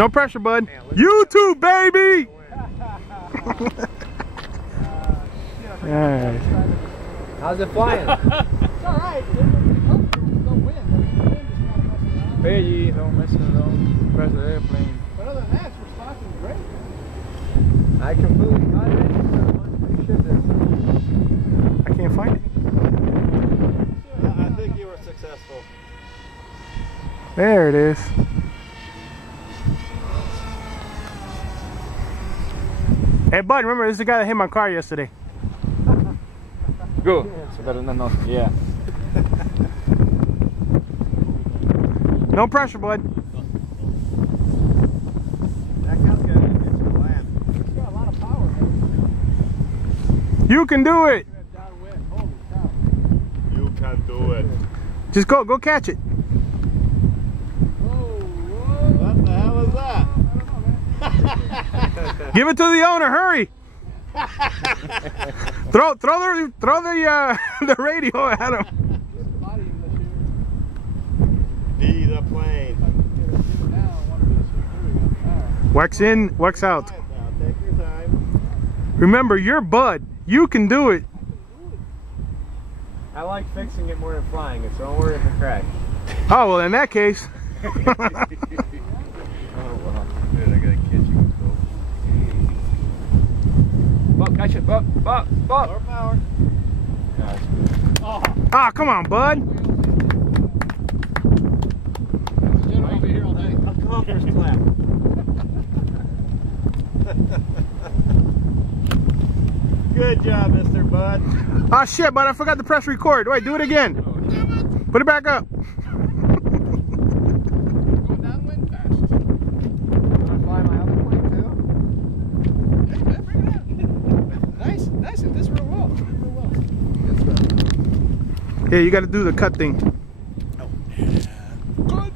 No pressure, bud. YouTube, baby! Alright. How's it flying? It's alright. No wind. Hey, don't mess it, don't press the airplane. But other than that, its response is great. I completely got it. I can't find it. I think you were successful. There it is. Hey, bud, remember, this is the guy that hit my car yesterday. Go. So better than nothing. Yeah. No pressure, bud. That cow's got to land. It's got a lot of power. You can do it. Holy cow. You can do it. Just go catch it. What the hell is that? Give it to the owner, hurry. throw the radio at him. Be the plane. Wax in, wax out. Now, take your time. Remember, you're Bud. You can do it. I like fixing it more than flying it, so don't worry if it cracks. Oh, well, in that case. Oh, wow. Dude, I gotta catch you. Buck, catch it, Buck. More power. Oh, Ah, come on, Bud. I'll be here all day. A golfer's clap. Good job, Mr. Bud. Ah, shit, Bud, I forgot to press record. Wait, do it again. Put it back up. Going downwind fast. Wanna fly my other plane too? Hey, man, bring it out. Nice. It does real well. Yeah, you got to do the cut thing. Good.